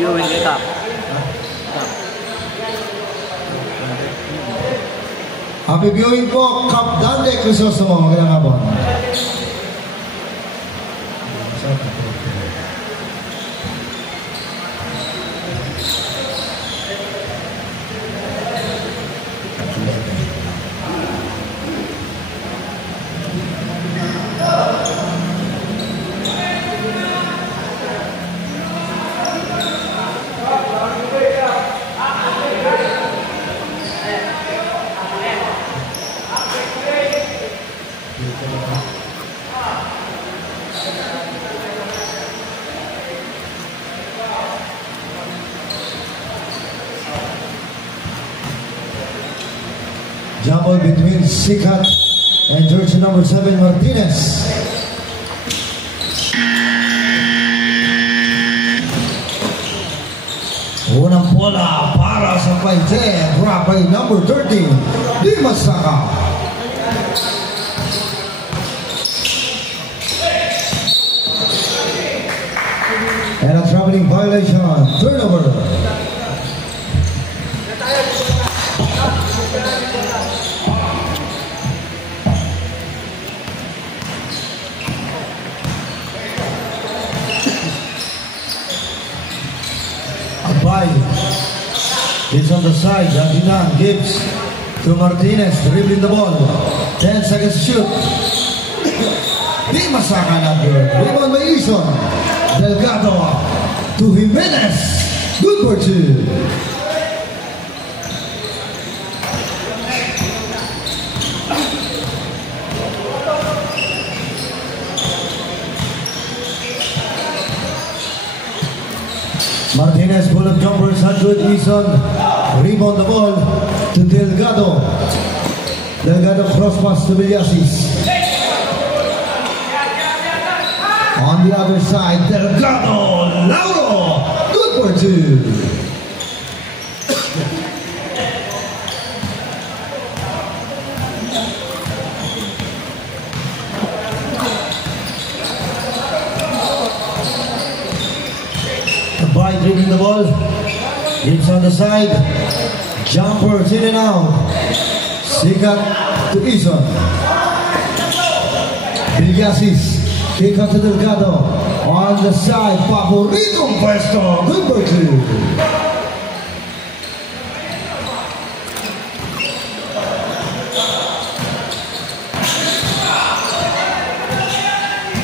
viewing kay Cap. Happy viewing po, Cap Dante Crisostomo. Magandang hapon. Jump ball between Sikat and jersey number 7 Martinez. Unang bola para sa Paite, grab by number 13, Dimas Saka. And a traveling violation, turnover. It's on the side, Ardinan gives to Martinez, dribbling the ball, 10 seconds to shoot. Di Masaka not good. Rebound by Ison. Delgado to Jimenez. Good for 2. Martinez pull up jumpers, not good. Ison rebound the ball to Delgado. Delgado cross pass to Villasius. On the other side, Delgado, Lauro, good for 2. By dribbling the ball, it's on the side, jumpers in and out. Sikat to Ison. Villasius. Kick out to Delgado. On the side, Favorito Puesto. Good for 2.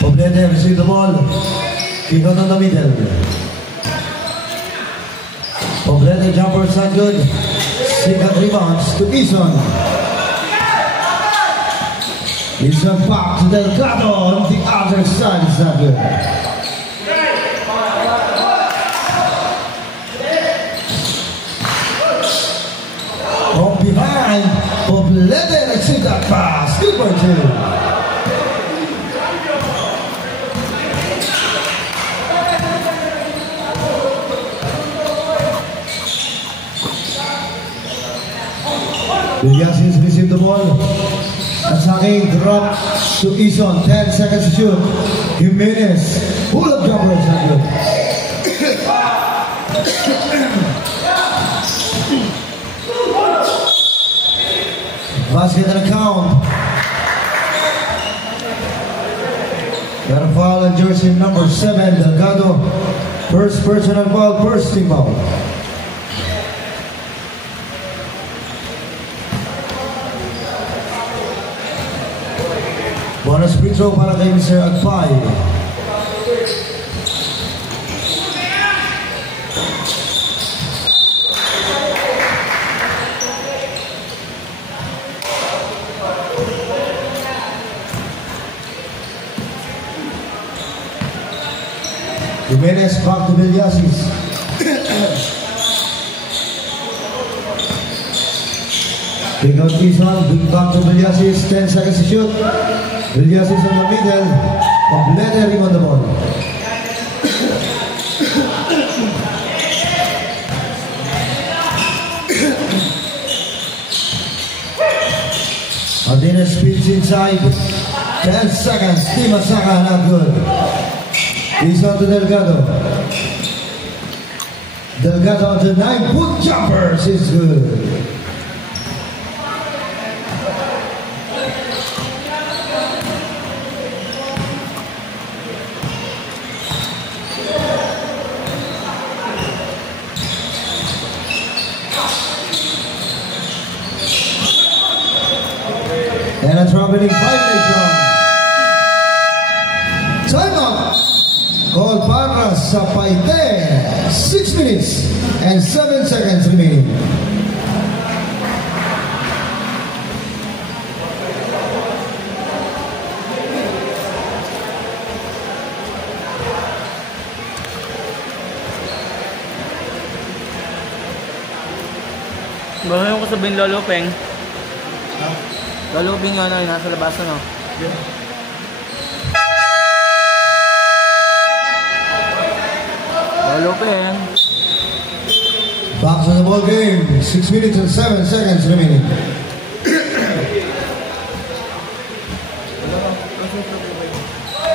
Poblete receive the ball. Kick out on the middle. Poblete jumper side good. Sikat rebounds to Ison. Ison back to Delgado on the other side. It's not good. From behind, Poblete receive that pass. Good for 2. Villasius received the ball. Attacking drop to Ison. 10 seconds to shoot. Jimenez. Pull up jumper. It's not good. Basket and a count. Got a foul on jersey number 7. Delgado. First personal foul. First team foul. Bonus free throw para kay Mr. Agpay. Jimenez back to Villasius. Pick out this one, bring back to Villasius. 10 seconds to shoot. Villasius on the middle, Poblete on the ball. Martinez spins inside, 10 seconds, Di Masaka not good. He's on to Delgado. Delgado on the 9-foot jumpers is good. And a traveling violation. Timeout. Call para sa Paite. 6 minutes and 7 seconds remaining. Bahayon ko sabihin Lolo Peng. Lolo Peng nga na, nasa labas na no? Lolo Peng. Back to the ball game. 6 minutes and 7 seconds remaining.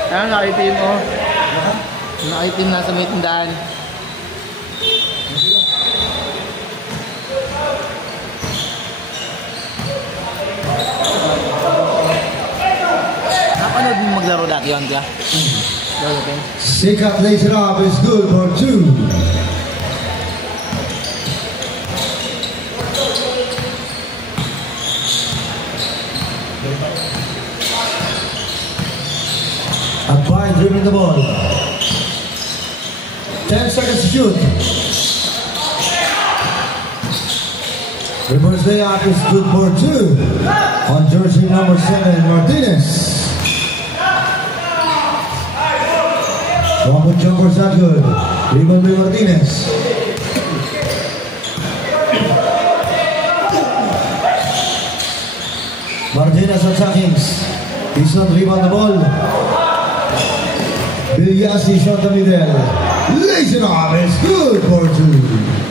Ano nakaitim mo? Nakaitim na sa may tindahan. Napanood mo maglaro dati yun ka? Sika plays it up is good for 2. Abay dribbling the ball. 10 seconds to shoot. Reverse layup is good for 2 on jersey number 7, Martinez. 1-foot jumper is not good. Rebound by Martinez. Martinez attacking. He's not rebound the ball. Bilyasi shot the middle. Lays it off. It's good for 2.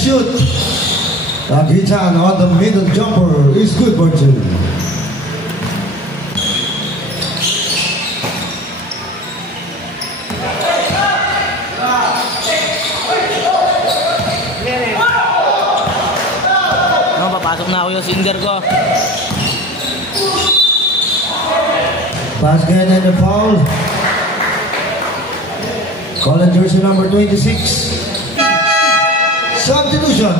Shoot. Lagitan on the middle jumper is good for 2. No, papasok na ako yung singer ko. Basket and the foul. Call it jersey number 26. Substitution.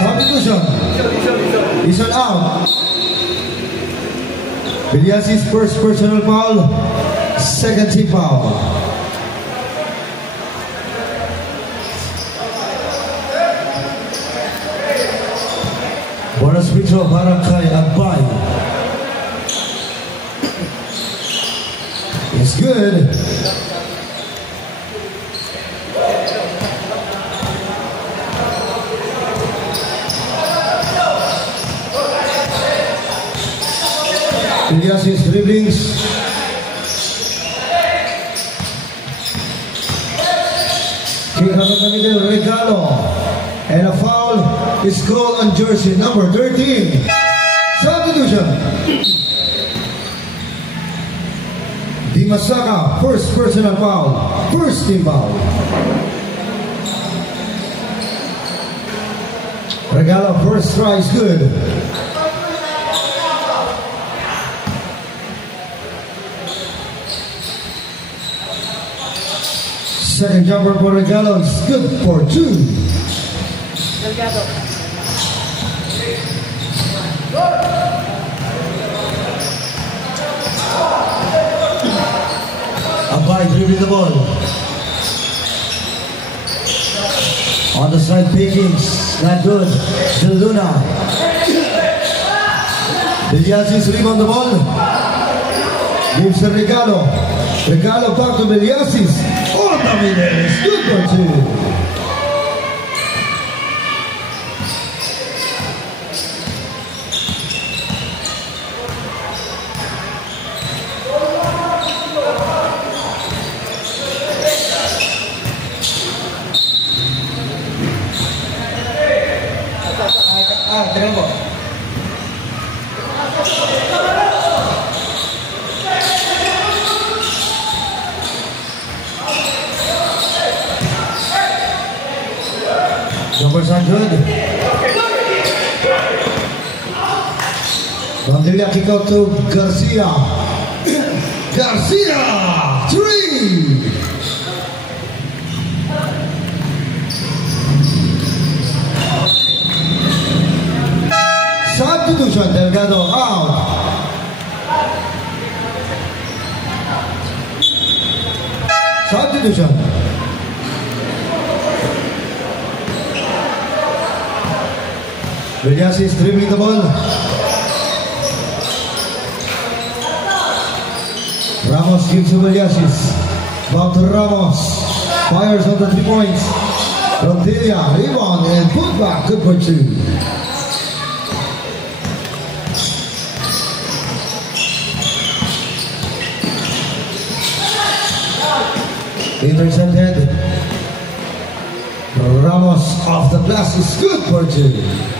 Substitution. Is an out. Bilyasi's first personal foul. Second team foul. Bonus free throw para kay Agbay. It's good. Bilyasi's dribblings. Kick out of the middle, Regalo. And a foul is called on jersey number 13. Substitution. Dimasaka, first personal foul. First team foul. Regalo, first try is good. Second jumper for Regalo is good for 2. Delgado. Abay dribbling the ball. On the side pickings, not good. Del Luna. Bilyasi's rebound the ball. Gives to Regalo. Regalo back to Bilyasi's. All of them in there. It's good for 2. Jumpers are good. Vandilla kick out to Garcia. Garcia! 3! Substitution, Delgado out. Substitution. Villas is dribbling the ball. Ramos gives to Villas. Back to Ramos. Fires on the 3 points. Rodilla, rebound and put back. Good for 2. Intercepted. Ramos off the glass is good for 2.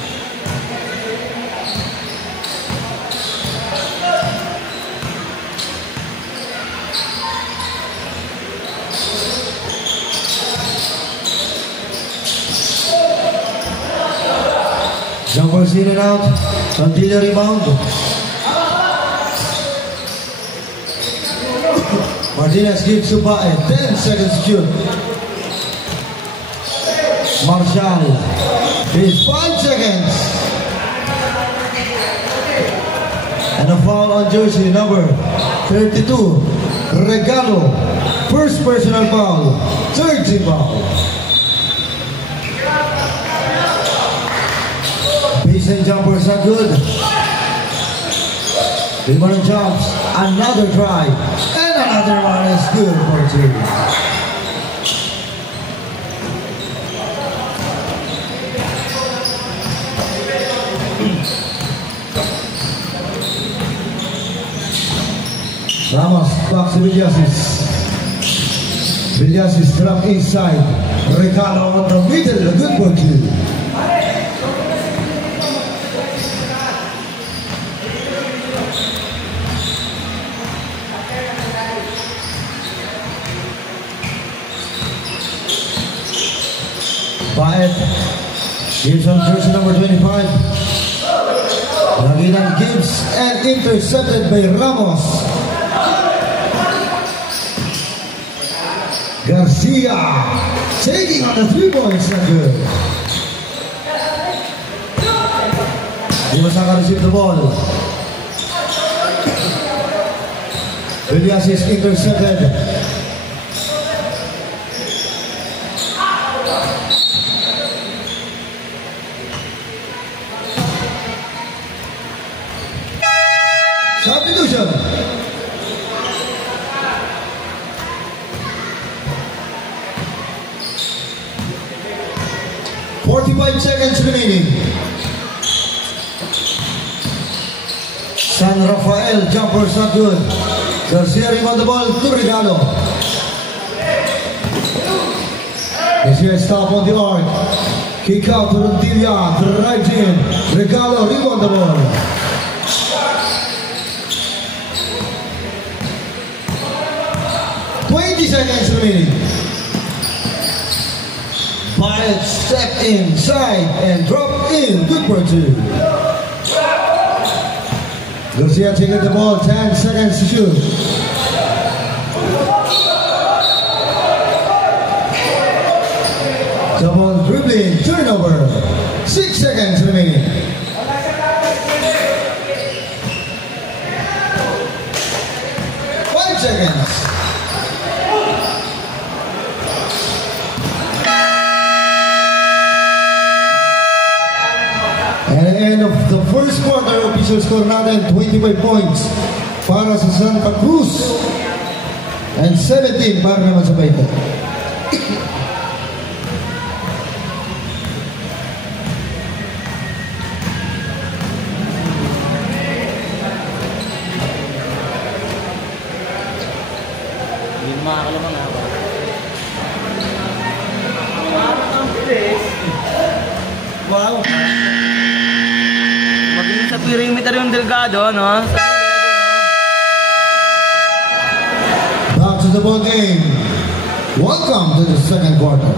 Jumpers in and out until the rebound. Martinez gives to Bae, 10 seconds to shoot. Marshall, is 5 seconds. And a foul on jersey number 32, Regalo. First personal foul, 3rd team foul. Baseline jumpers are good. Rebound jumps, another try. Another one is good for 2. Ramos back to Villasis. Villasis drop inside. Regalo on the middle, good for 2. Baet gives on jersey number 25. Laginan gives and intercepted by Ramos. Garcia taking on the 3 points. Not good. Dimasaka receive the ball. Villas is intercepted. Substitution. "45 seconds remaining. San Rafael jumpers not good. Garcia rebound the ball to Regalo. Garcia stop on the arc. Kick out to Rodilla. Drives in. Regalo rebound the ball. Seconds remaining. Baet step inside and drop in. Good for 2. Garcia taking the ball. 10 seconds to shoot. Double dribbling. Turnover. 6 seconds remaining. 5 seconds. End of the first quarter, official score natin 25 points para sa Santa Cruz and 17 para naman sa Baita. Hindi makakalamang nga ba? Wow! Magaling sa perimeter yung Delgado, no? Back to the ball game. Welcome to the second quarter.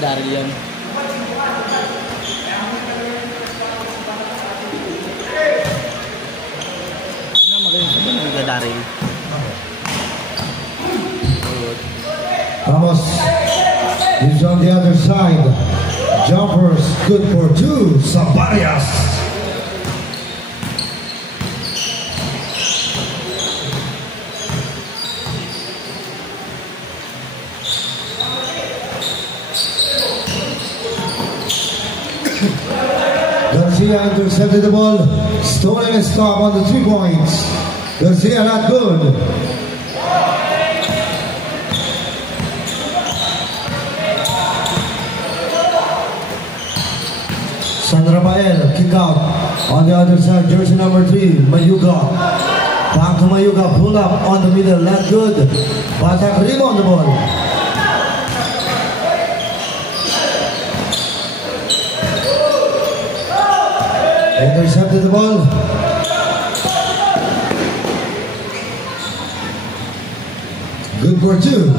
Daryl yan. Sino magaling sa mga Daryl? Ramos is on the other side. Jumpers good for 2. Sabarias. Garcia intercepted the ball. Stolen and stop on the 3 points. Garcia not good. San Rafael, kick out. On the other side, jersey number 3, Mayuga. Back to Mayuga, pull up on the middle, not good. Batak rebound the ball. Intercepted the ball. Good for 2.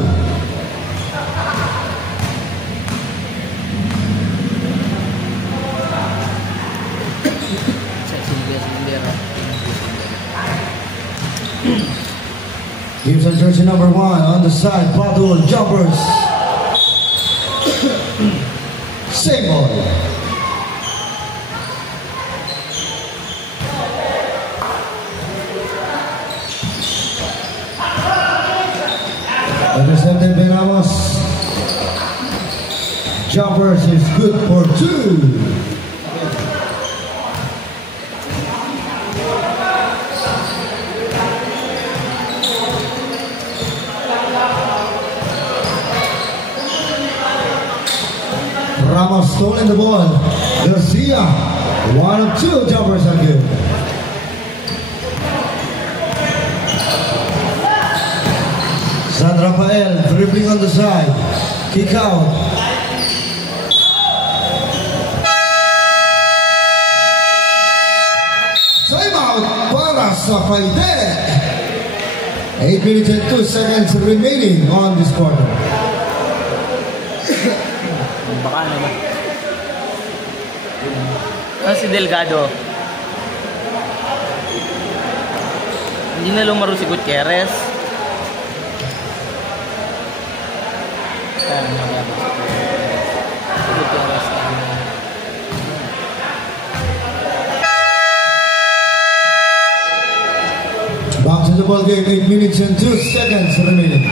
Gives us jersey number 1 on the side, Badul, jumpers. Same ball. Intercepted by Ramos. Jumpers is good for 2. Ramos stolen the ball. Garcia, 1 of 2 jumpers are good. San Rafael dribbling on the side. Kick out. Timeout para sa Paide. 8 minutes and 2 seconds remaining on this quarter. Baka naman. Si Delgado. Hindi na lumaro si Gutierrez. Back to the ball game, 8 minutes and 2 seconds remaining.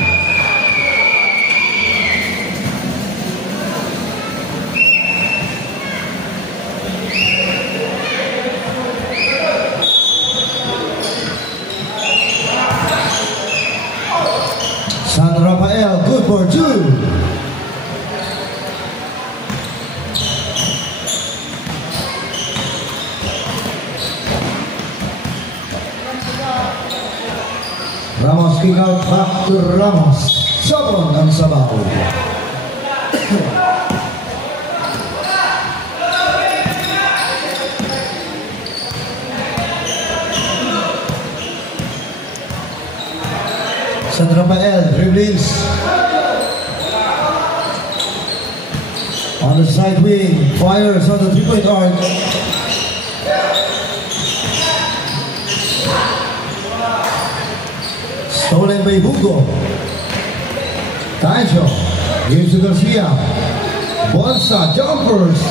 San Rafael, good for 2. Ramos kick out, back to Ramos. Sabon ang sabaw. San Rafael dribbles on the side wing, fires on the 3-point arc. Stolen by Hugo. Taisho gives to Garcia. Bonsa, jumpers,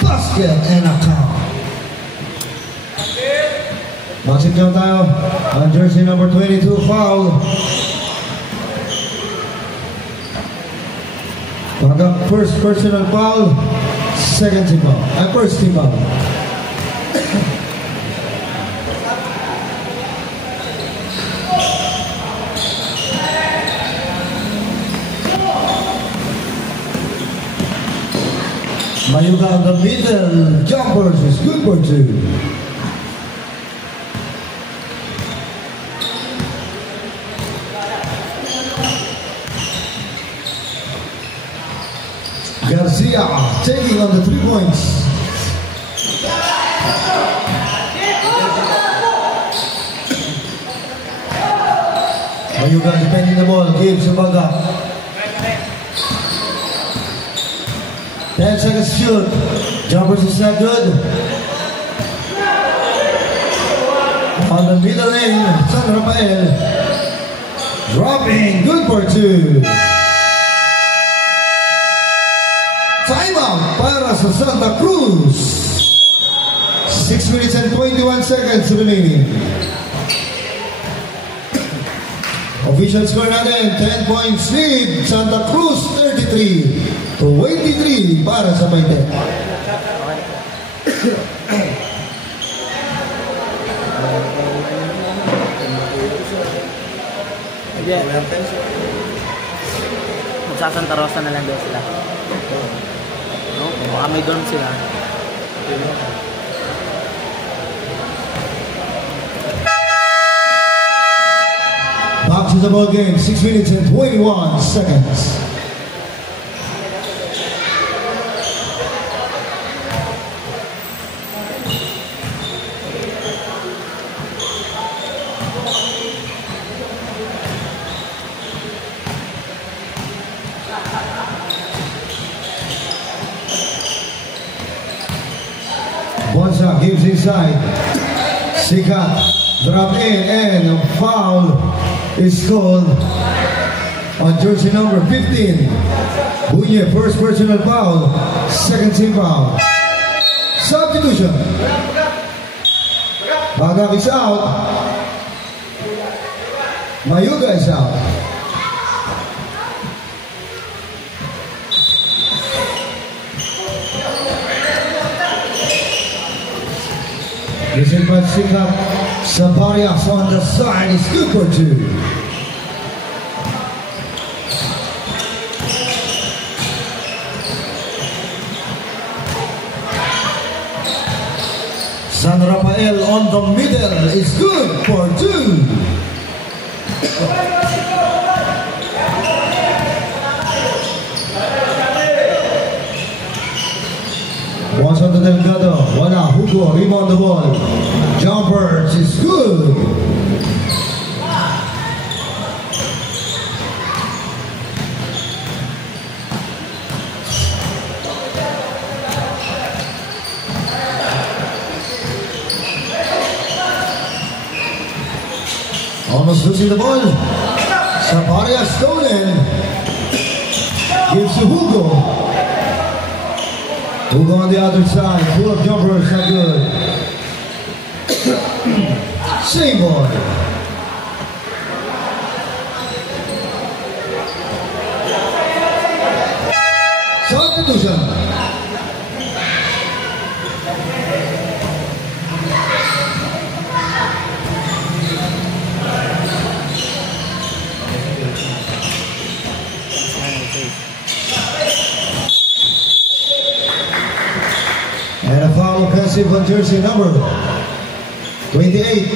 basket, and a count. Maxing count tayo on jersey number 22, foul. First personal foul, second team foul. First team foul. Mayuga on the middle, jumpers is good for 2. Garcia taking on the 3 points. Mayuga defending the ball, gives Sabaga. 10 seconds to shoot. Jumpers is not good. On the middle lane, San Rafael. Dropping, good for 2. Timeout para sa Santa Cruz. 6 minutes and 21 seconds remaining. Official score natin, 10 points lead. Santa Cruz 33-23 para sa Paite. Magsasanta Rosa na lang daw sila. No? Baka may dorm sila. Back to the ball game, 6 minutes and 21 seconds. Bonsa gives inside. Sikat drop in and a foul is called on jersey number 15. Bunye, first personal foul, second team foul. Substitution. Bagak is out. Mayuga is out. Listen, but Sikat Sabarias on the side is good for 2. San Rafael on the middle is good for 2. Once on the Delgado, wala, Hugo, rebound the ball. Jumpers is good. Almost losing the ball. Saparia stolen. Gives to Hugo. Hugo on the other side, full of jumpers, not good. Same boy. Substitution. And a foul offensive on jersey number 28.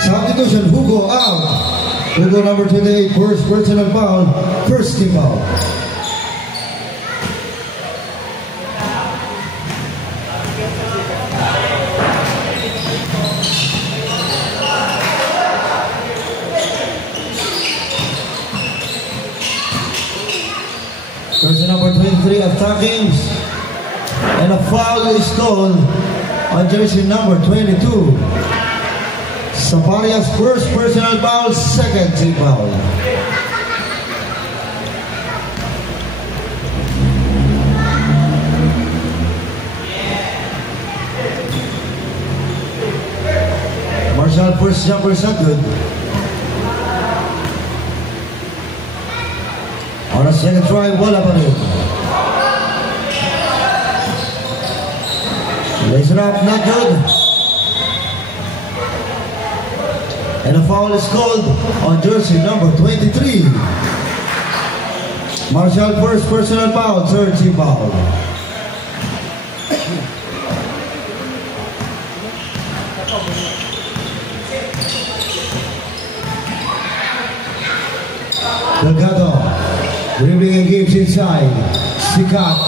Substitution, Hugo out. Hugo number 28, first personal foul, first team foul. Jersey number 23 attacking. And a foul is called on jersey number 22. Saparia's first personal foul, second team foul. Marshall first jumper is not good. On a second try, wala pa rin. Lays it up, not good. And a foul is called on jersey number 23. Marshall first personal foul, third team foul. Delgado dribbling and gives inside. Sikat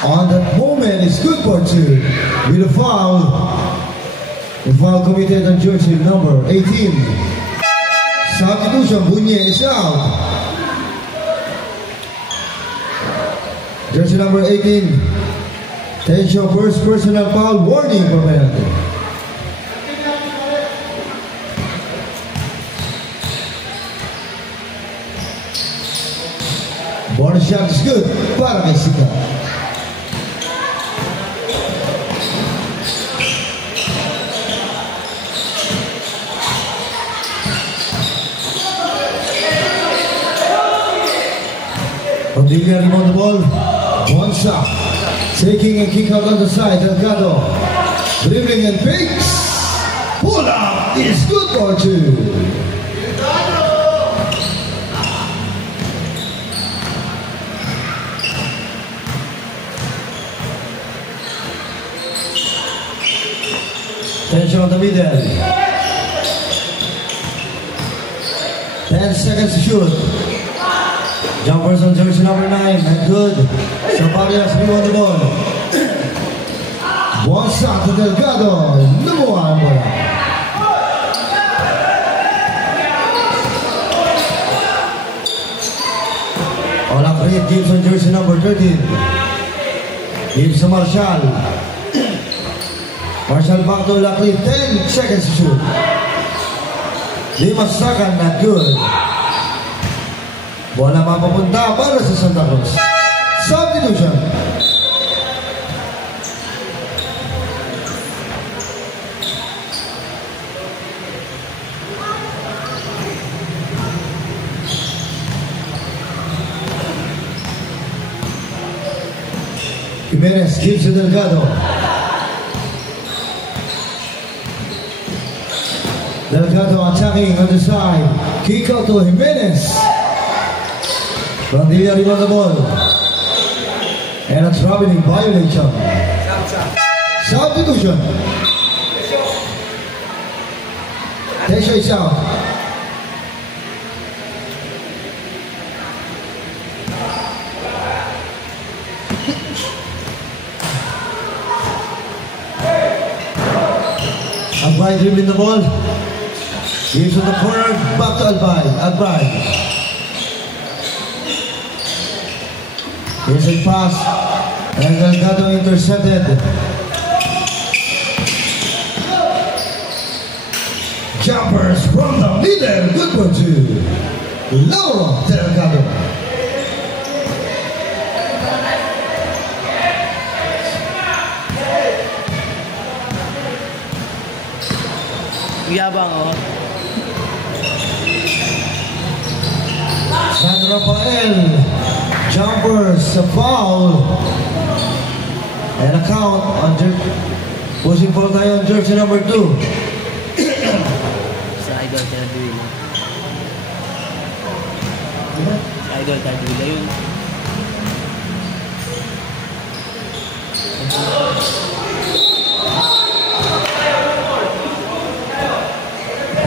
on that moment is good for 2 with a foul. The foul committed on jersey number 18. Substitution, Bunye is out. Jersey number 18. Tension first personal foul. Warning for penalty. Bonus shot is good para kay Sikat. Padilla on the ball. One shot. Taking a kick out on the side. Delgado. Dribbling and fakes. Pull up is good for two. Tension on the middle. 10 seconds to shoot. Jumpers on jersey number 9. And good. Sabarias on the ball. One shot to Delgado. Number 1 bola. Ola Creed gives on jersey number 13. Gives to Marshall. Marshall back to Lackley, 10 seconds to shoot. Lima second, not good. Bola mapapunta para sa Santa Cruz. Substitution. Jimenez gives to Delgado. Delgado attacking on the side. Kick out to Jimenez. Padilla on the ball. And a traveling violation. Substitution. Tesho is out. Albay dribbling the ball. Gives to the corner, back to Albay. Here's a pass, and Delgado intercepted. Jumpers from the middle, good for two. Lauro Delgado. Yabang oh. San Rafael, jumpers, a foul, and a count on pushing for tayo on jersey number 2. Sa Idol Tadwila. Sa Idol Tadwila yun.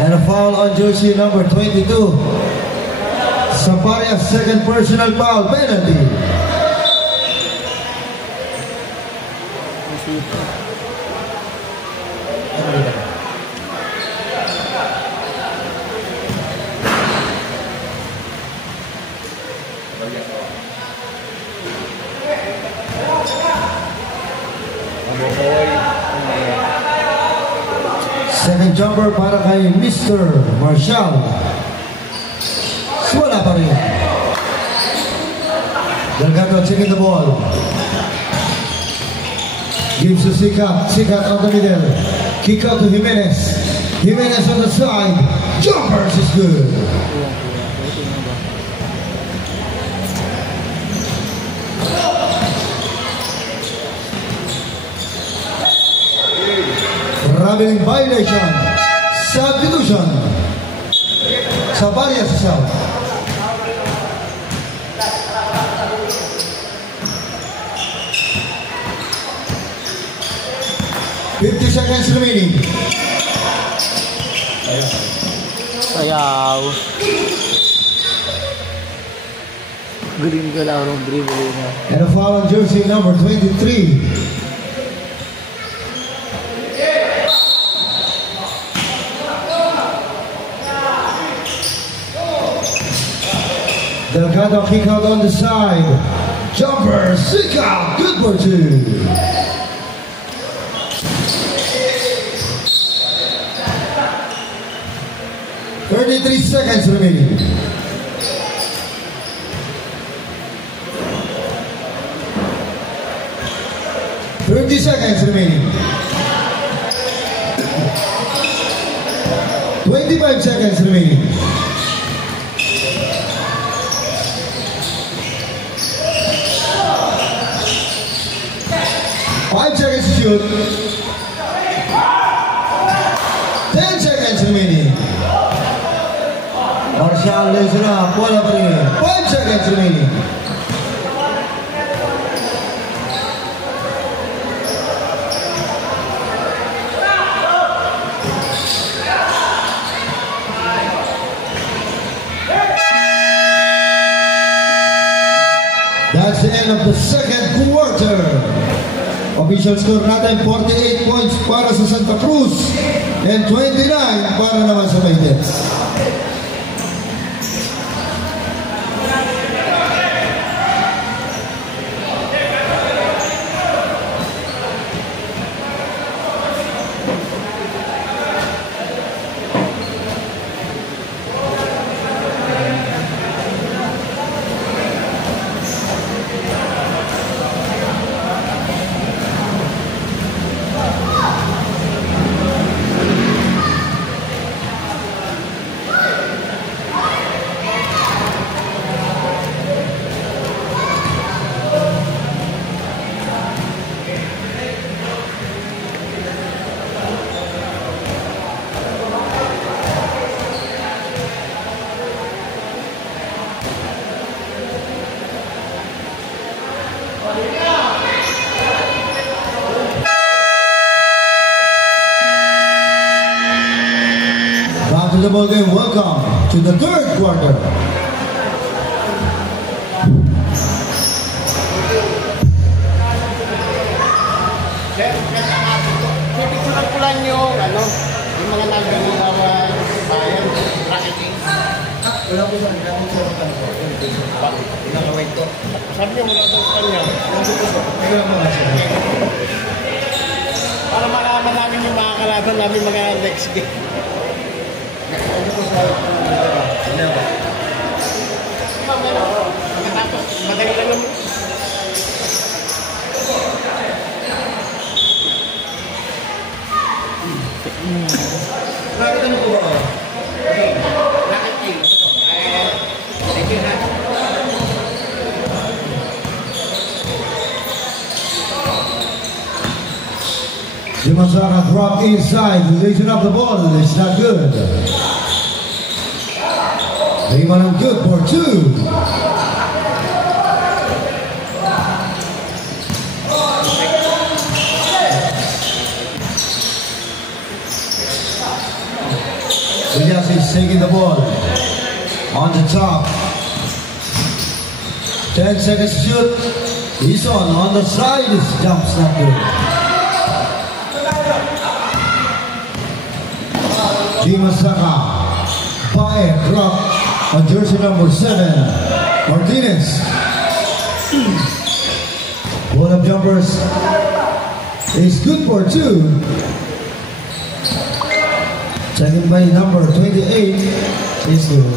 And a foul on jersey number 22. Sabarias, second personal foul, penalty. Second jumper para kay Mr. Marshall. Wala pa rin. Delgado checking the ball. Gives to Sikat. Sikat on the middle. Kick out to Jimenez. Jimenez on the side. Jumpers is good. Traveling violation. Substitution. Sabarias is out. $50 seconds remaining. Ayaw. Galing ka lang ng dribble niya. And a foul on jersey number 23. Delgado kick out on the side. Jumpers Sika, good for 2. 33 seconds remaining. Seconds remaining. 25 seconds remaining. Five seconds to shoot. 10 seconds remaining. Marshall listen up. Wala pa rin. 5 seconds remaining. That's the end of the second quarter. Official score natin 48 points para sa Santa Cruz and 29 para naman sa Maynets. To the ball game, welcome to the third quarter. Pipicturan ko lang yung mga number ng bayan, tracking. Wala po saan, kaya po Nakawait to. Sabi niyo mula sa kanya. Para malaman namin yung mga kalaban namin mga next game. Pagkatapos, madali lang naman. Nakita mo po ba? Tracking. Thank you na. Dimasaka drop inside, releasing up the ball. It's not good. Rebound good for 2. Williams is taking the ball on the top. 10 seconds to shoot. He's on the side. His jump's not good. Dimasaka by a drop on jersey number 7, Martinez. One of jumpers is good for 2. Second by number 28 is good.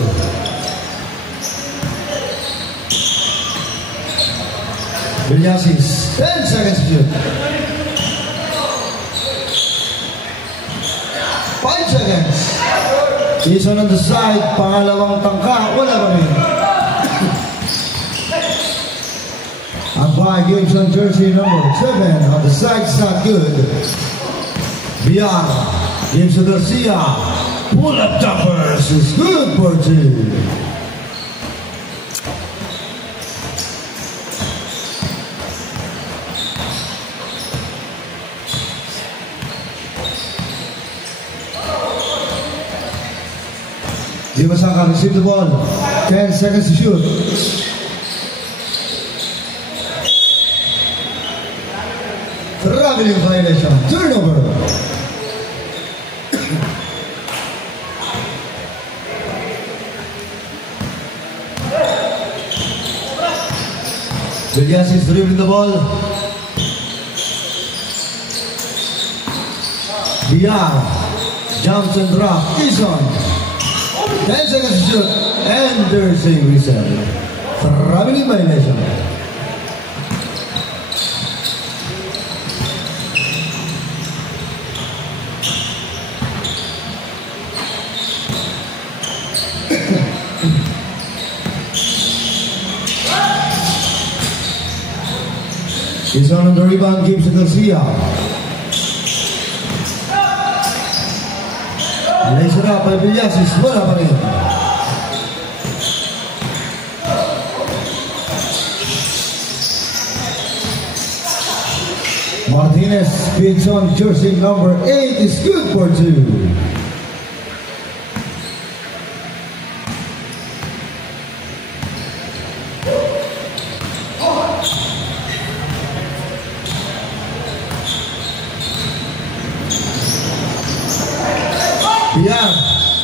Villas 10 seconds to shoot. 5 seconds. He's on the side, pangalawang tangka, wala pa rin. Abay gives on jersey number 7 on the side, it's not good. Biara gives to Garcia. Pull-up jumpers is good for 2. Dimasaka receive the ball. 10 seconds to shoot. Traveling violation. Turnover. Villas is dribbling the ball. Villar jumps and drops. Ison. 10 seconds to shoot. And there's a whistle. Traveling violation. He's on the rebound, gives to Garcia. Lays it up by Villasis. Wala pa rin. Martinez spins on jersey number 8. Is good for 2.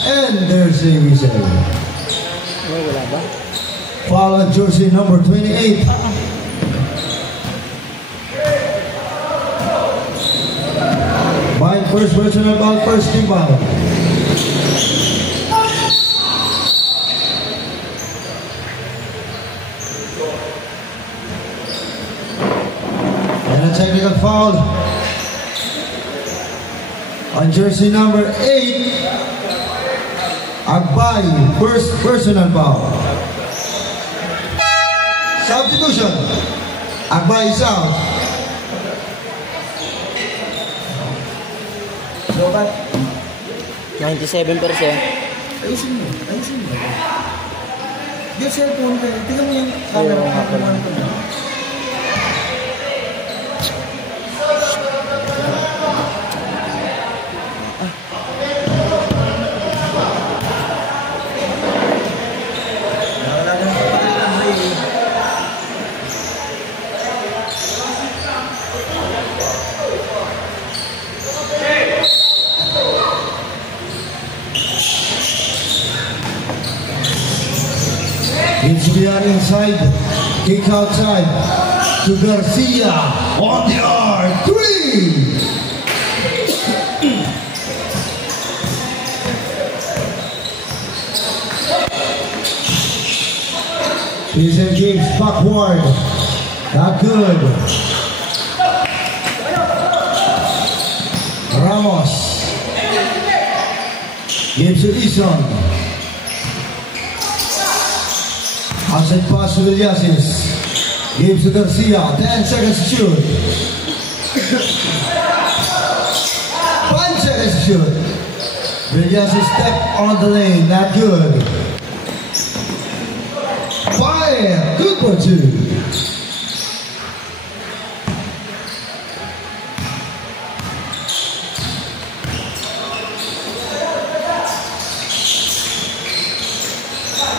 And there's a whistle. Wala ba? Foul on jersey number 28. By first personal foul, first team foul. And a technical foul on jersey number 8. Agbay, first personal foul. Substitution. Agbay is out. Lobat. 97%. Ayusin mo. Yung cellphone ka, tingnan mo yung camera. It's Villar inside, kick outside to Garcia on the arc. 3! He's in James backward. Not good. Ramos gives to Ison. Outside pass to Villasis. Gives to Garcia. 10 seconds to shoot. 5 seconds to shoot. Villasis step on the lane. Not good. Fire. Good for 2.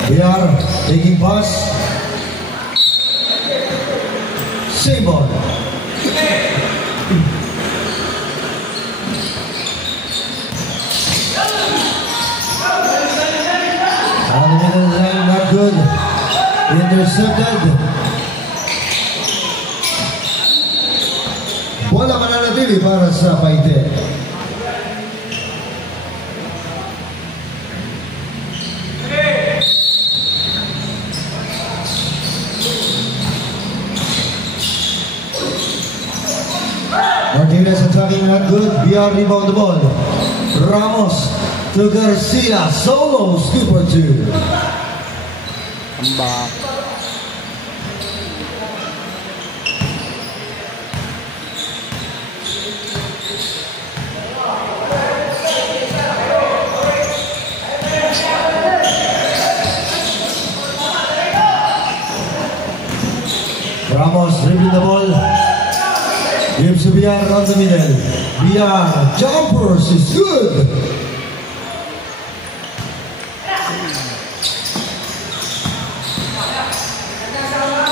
We are taking pass. Same ball. On the middle line, not good. Intercepted. Bola mananatili para sa Paite. Martinez attacking, not good. Villar rebound the ball. Ramos to Garcia. Solo, good for 2. Amba. Ramos dribbling the ball. Gives to Villar on the middle. Villar jumpers is good.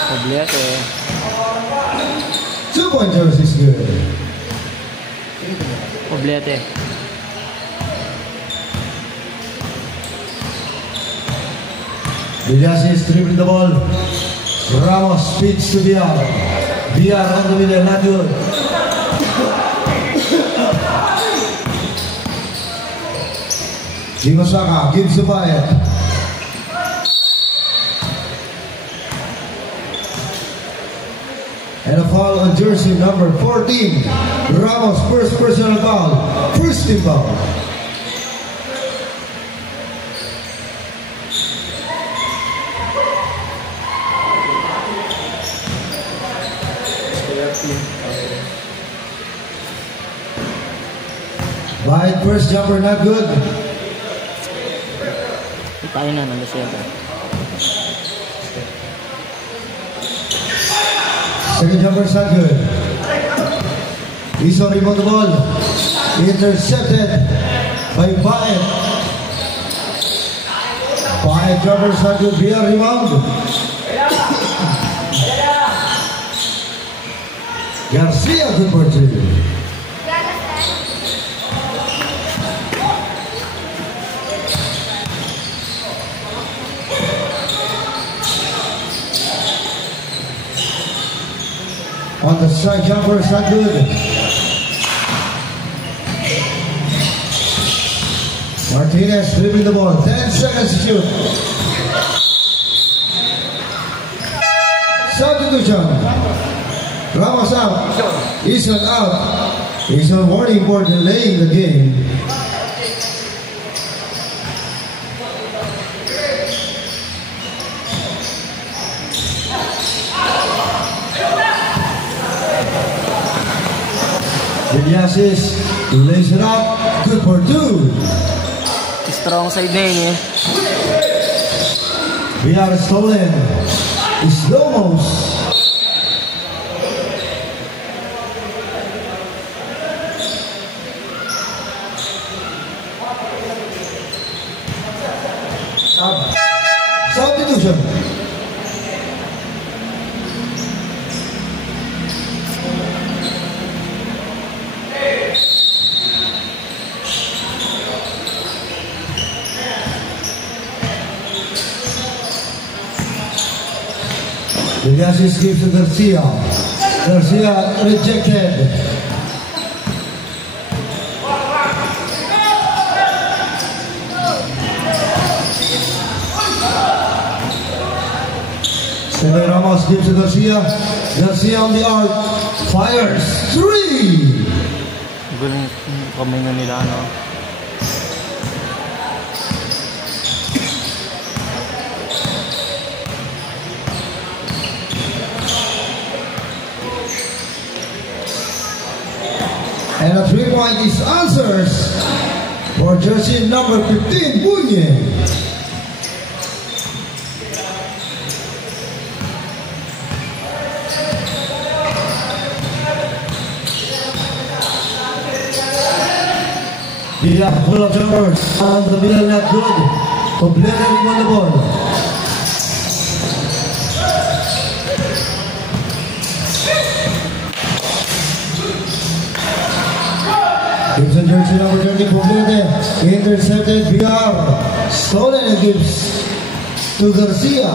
Poblete. 2-pointers is good. Poblete. Villas is dribbling the ball. Ramos speeds to VR. VR on the middle, not good. Jimasaka gives the fire. And a foul on jersey number 14. Ramos, first personal foul. First team foul. Wide first jumper, not good. Tayo na, nandun. Second jumper is not good. Iso rebound the ball. Intercepted by Baet. Baet jumper is not good. VR rebound. Garcia good for three. On the side jumper is not good. Martinez dribbling the ball. 10 seconds to shoot. Substitution. Ramos out. Eason out. Eason warning for delaying the game. Villasius lays it up, good for two. Strong side na yun eh. We are stolen. Slow-mos. Substitution. Villasius gives to Garcia. Garcia rejected. Steven Ramos gives to Garcia. Garcia on the arc. Fires. Three. Galing kamay na nila, no? And a 3-point is answers for jersey number 15, Bunye. Villa full of jumpers on the middle, not good. Completely on the ball. Gibson jersey number 20 completed, intercepted, VR, stolen and gives to Garcia.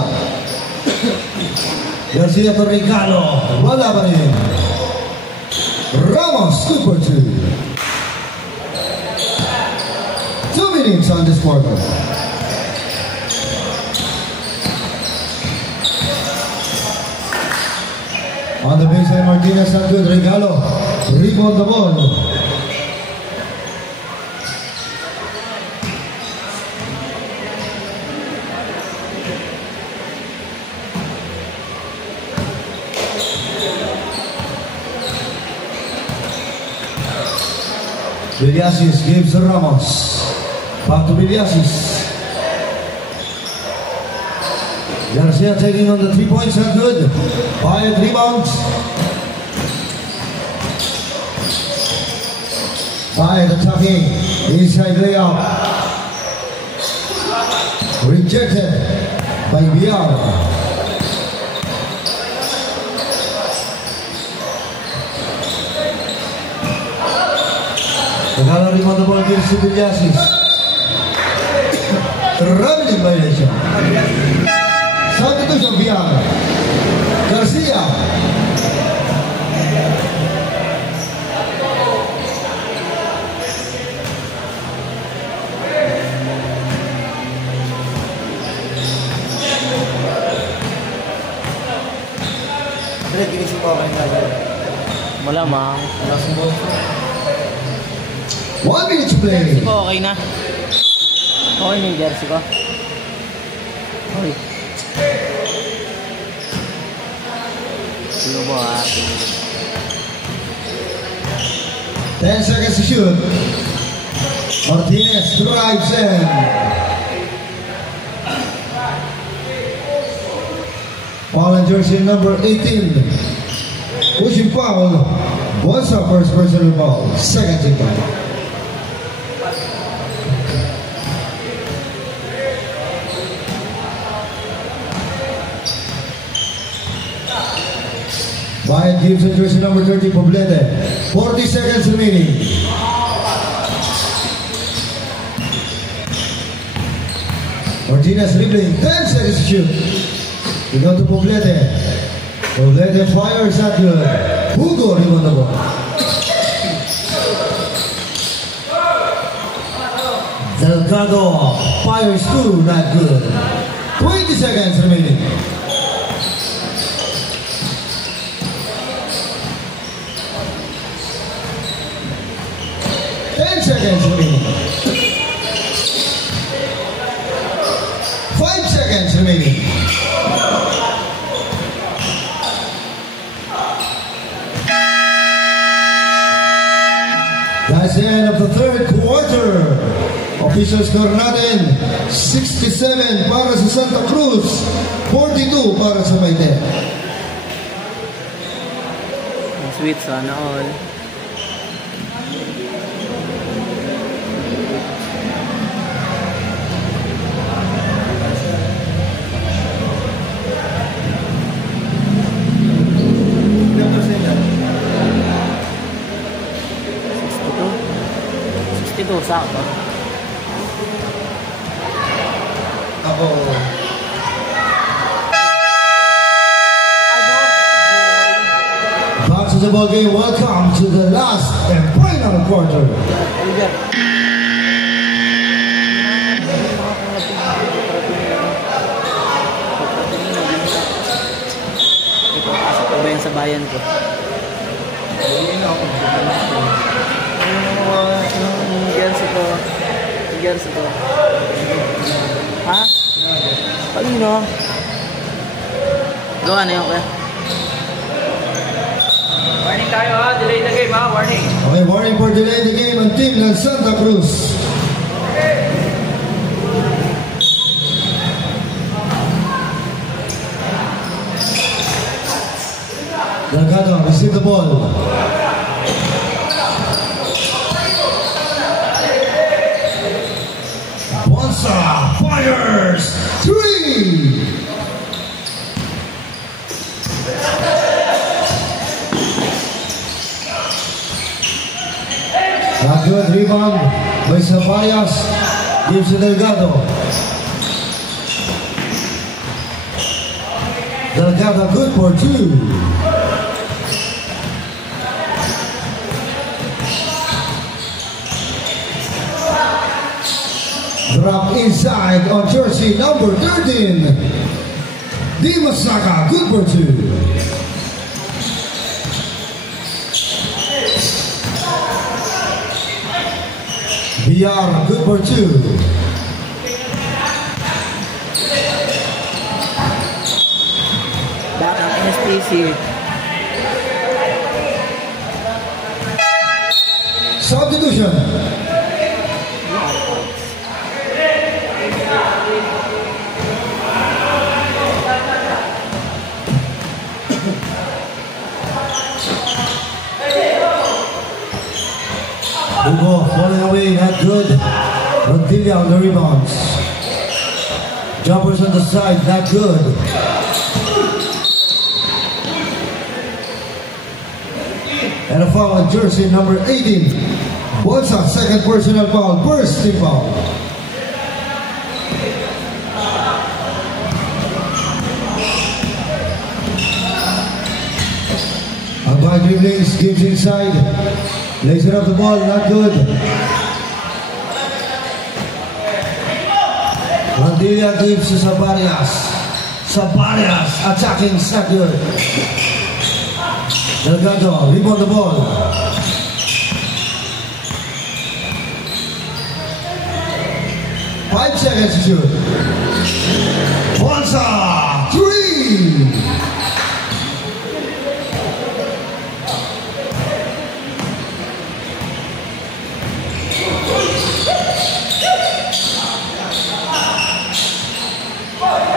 Garcia to Regalo, wala pa rin. Ramos, super 2. 2 minutes on this quarter. On the baseline, Martinez not good, Regalo, rebound the ball. Villasius gives to Ramos. Back to Villasius. Garcia taking on the 3 points, not good. 5 rebounds. 5 attacking. Inside layup. Rejected by VR. Regalo rebound the ball gives to Villasius. Traveling violation. Substitution VR. Garcia. Ginisip ko kayo nga. Malamang. 1 minute to play. Jersey ko, okay na. Okay na yung jersey ko. Okay. Sino mo ha? 10 seconds to shoot. Martinez drives in. Foul on jersey number 18. Pushing foul. Bonsa first personal foul. Second team foul. Ryan Gibson, jersey number 30, Poblete. 40 seconds remaining. Martinez dribbling, 10 seconds to shoot. We go to Poblete. Poblete fires, not good. Hugo rebound the ball. Delgado fires two, not good. 20 seconds remaining. Seconds remaining. 5 seconds remaining. That's the end of the third quarter. Official score natin, 67 para sa Santa Cruz, 42 para sa Paite. Sweet, sana all. Ito, sakto. Ako. Back to the ball game. Welcome to the last and final quarter. Ito ba yan sa bayan ko? Jersey ko. Ha? Kanino? Gawa na yun kaya? Warning tayo ha, delay the game ha, warning. Okay, warning for delay the game ang team ng Santa Cruz. Delgado receive the ball. Fires! 3! Not good rebound by Sabayas. Gives to Delgado. Delgado good for 2. Drop inside on jersey number 13. Dimasaka, good for 2. Biara, good for 2. Back up STC. Substitution. Hugo falling away, not good. Rodilla on the rebounds. Jumpers on the side, not good. And a foul on jersey number 18. Bonsa, second personal foul, first team foul. By dribblings, gives inside. Lays it up the ball, not good. Rondilla gives to Sabarias. Sabarias attacking, it's not good. Delgado, rebound the ball. Five seconds to shoot. Bonsa, 3.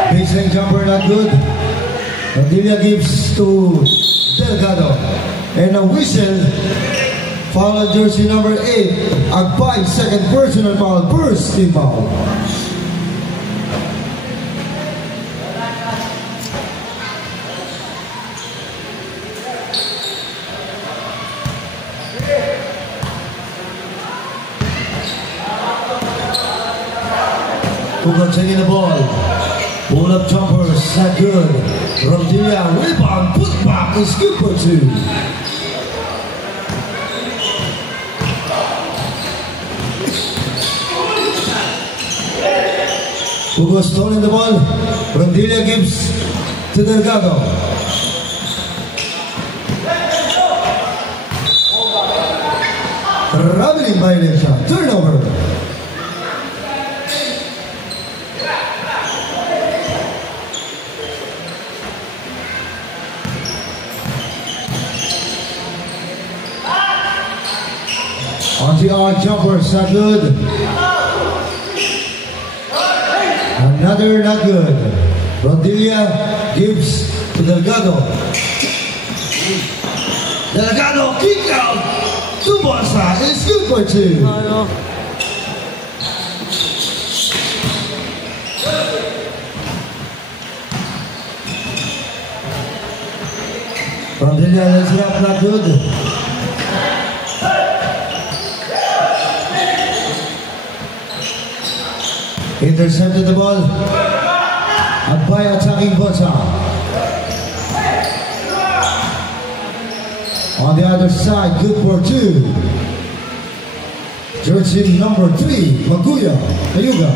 Baseline jumper not good. Rondilla gives to Delgado. And a whistle. Foul on jersey number 8. Agbay, second personal foul. First team foul. Pugo taking the ball. Pull up jumpers, not good. Rondilla, rebound, put back, is good for 2. Pugo stolen the ball. Rondilla gives to Delgado. Traveling violation, turnover. On the arc jumpers, not good. Another not good. Rondilla gives to Delgado. Delgado kick out to Bonsa. It's good for 2. Rondilla lays it up, not good. Intercepted the ball. Agbay attacking Bonsa. On the other side, good for 2. Jersey number 3, Maguya, Ayuga.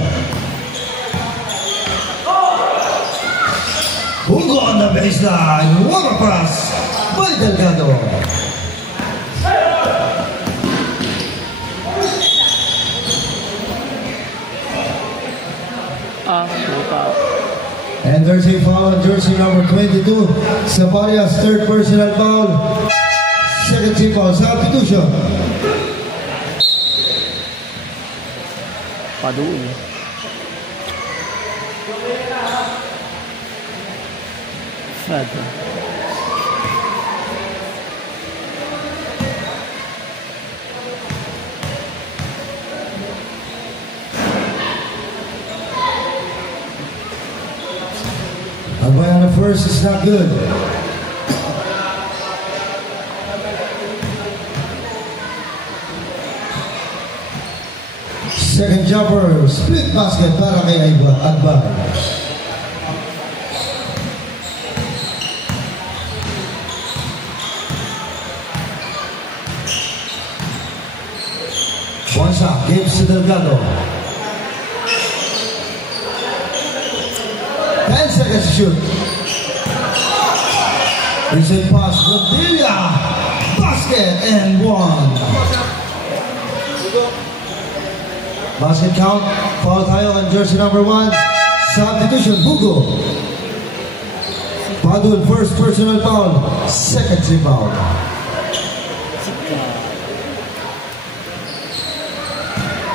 Pugo on the baseline. What a pass by Delgado. And there's a foul on jersey number 22. Sabarias, third personal foul. Second team foul. Substitution. Padul. Fed. Agbay on the first, it's not good. Second jumper, split basket para kay Agbay. Bonsa gives to Delgado. 10 seconds to shoot. Recent pass, Rondilla. Basket and 1. Basket count. Foul tayo on jersey number 1. Substitution, Pugo. Padul, first personal foul. Second team foul.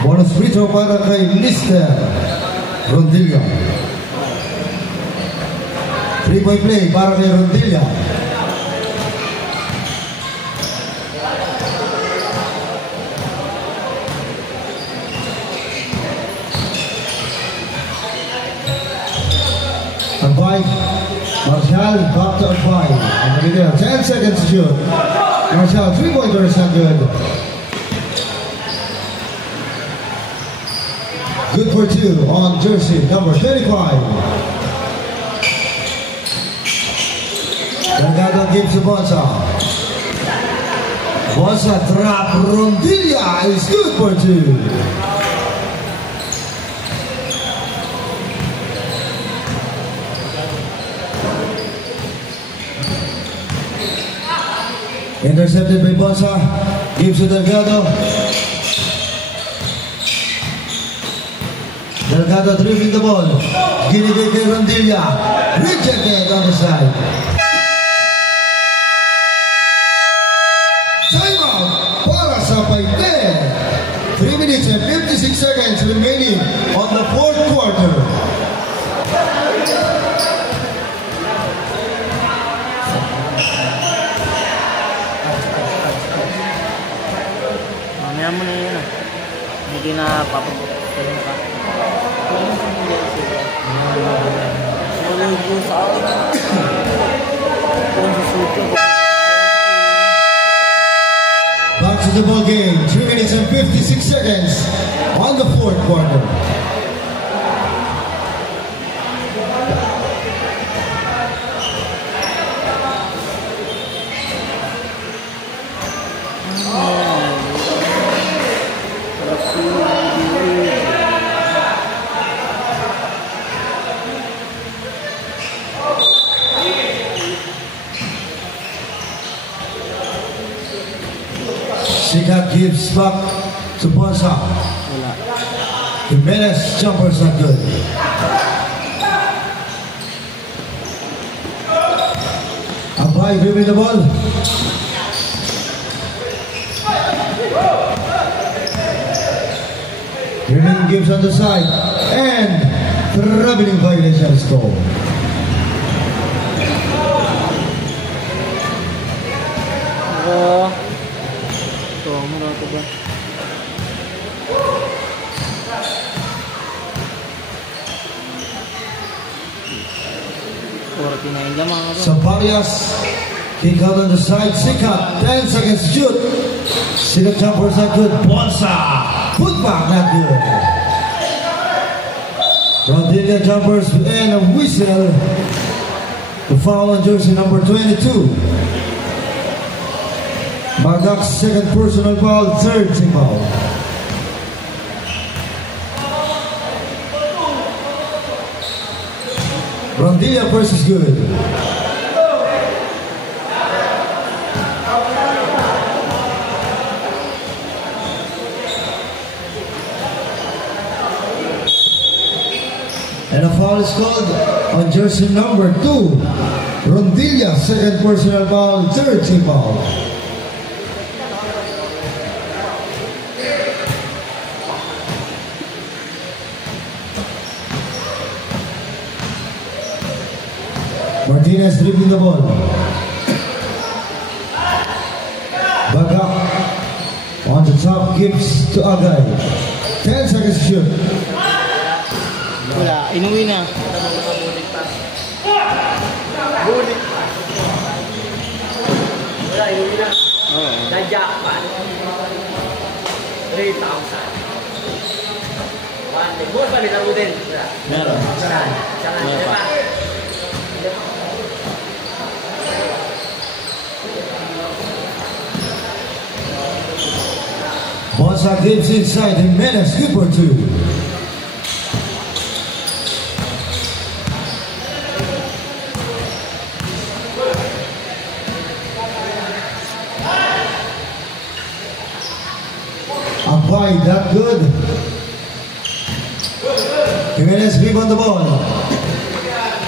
Bonus free throw para kay Mr. Rondilla. 3-point play para kay Rondilla. Agbay, Marcial, back to Agbay. And 10 seconds to shoot. Marcial, 3-pointer is not good. Good for 2 on jersey number 25. Delgado gives to Bonsa. Bonsa trap Rondilla is good for 2. Intercepted by Bonsa. Gives to Delgado. Delgado dribbling the ball. Ginigay kay Rondilla. Rejected on the side. Timeout para sa Paite. 3 minutes and 56 seconds remaining on the fourth quarter. Mamaya mo na yun ah. Hindi na papagod pa. Back to the ball game. 3 minutes and 56 seconds on the fourth quarter. Sikat gives back to Bonsa. Jimenez jumper's not good. Abay dribbling the ball. Dribbling gives on the side and traveling violation score. Ano ba? Saparias kick out on the side. Sikat 10 seconds to shoot. Sikat jumper's not good. Bonsa put back not good. Rondilla jumpers and a whistle. The foul on jersey number 22. Bagak's second personal foul, third team foul. Rondilla first is good. And a foul is called on jersey number 2. Rondilla, second personal foul, third team foul. Martinez dribbling the ball. Bagak on the top gives to Agay. 10 seconds to shoot. Wala, inuwi na. Wala, inuwi na. Na-jackpot. 3,000. Bukas pa rin ako din. Meron. Saan? Di ba? Bonsa gives inside. Jimenez good for 2. Abay, that good. Jimenez grip on the ball.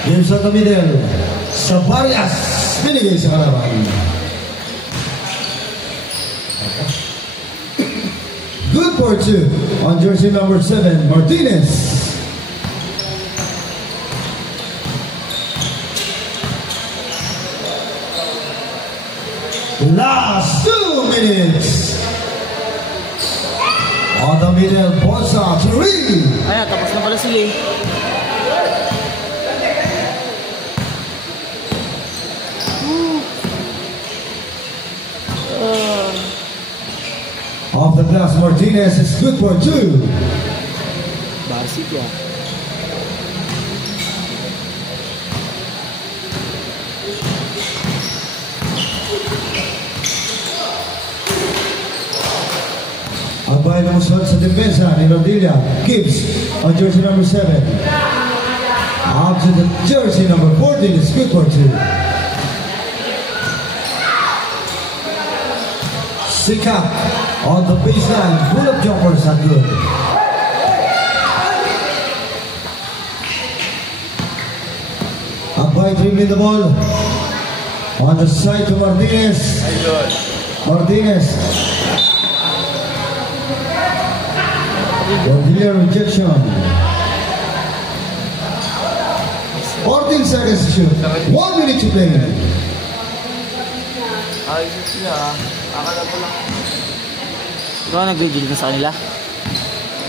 Gives on the middle. Saparias binigay sa kalaban. Good for 2 on jersey number 7, Martinez. Last 2 minutes. On the middle, Bonsa 3. Ay, tapos na pala sila eh. Off the glass, Martinez is good for 2. Barsik ya. Abay na musuhan sa depensa ni Rodilla. Gibbs on jersey number 7. Up to the jersey number 14 is good for 2. Sikap on the baseline. Pull-up jumpers are good. Abay dribbling the ball. On the side to Martinez. Martinez. Rodilla rejection. 14 seconds to shoot. 1 minute to play. Ayos sila ah. Akala ko lang. Ikaw nag-video ka sa kanila?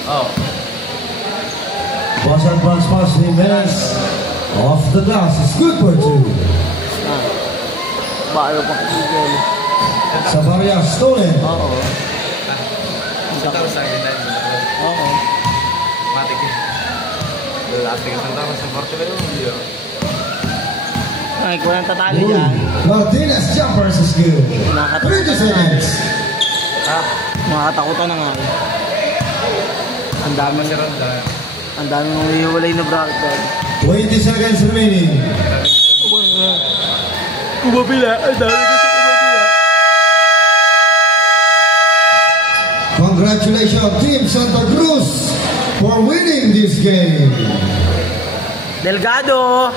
Oo. Boston Bronx pass Jimenez. Off the glass. It's good for 2. Bayo pa kigil. Savaria stolen. Oo. Tapos sa akin dahil. Oo. Matik eh. Ating isang tapos sa Portugal yun. Ay, kung nang tatalo dyan. Martinez jumpers is good. 30 seconds. Makakatakutan na nga eh. Ang dami mong ihiwalay na bracket dyan. 20 seconds remaining. Kumabila. Ang dami kasi kumabila. Congratulations, Team Santa Cruz, for winning this game. Delgado!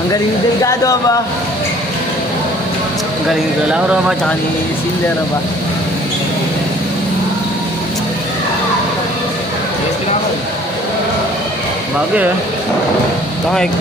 Ang galing ni Delgado ba? Ang galing ni Lauro ba? Tsaka ni Cinder ba? Bagay eh. Tangik.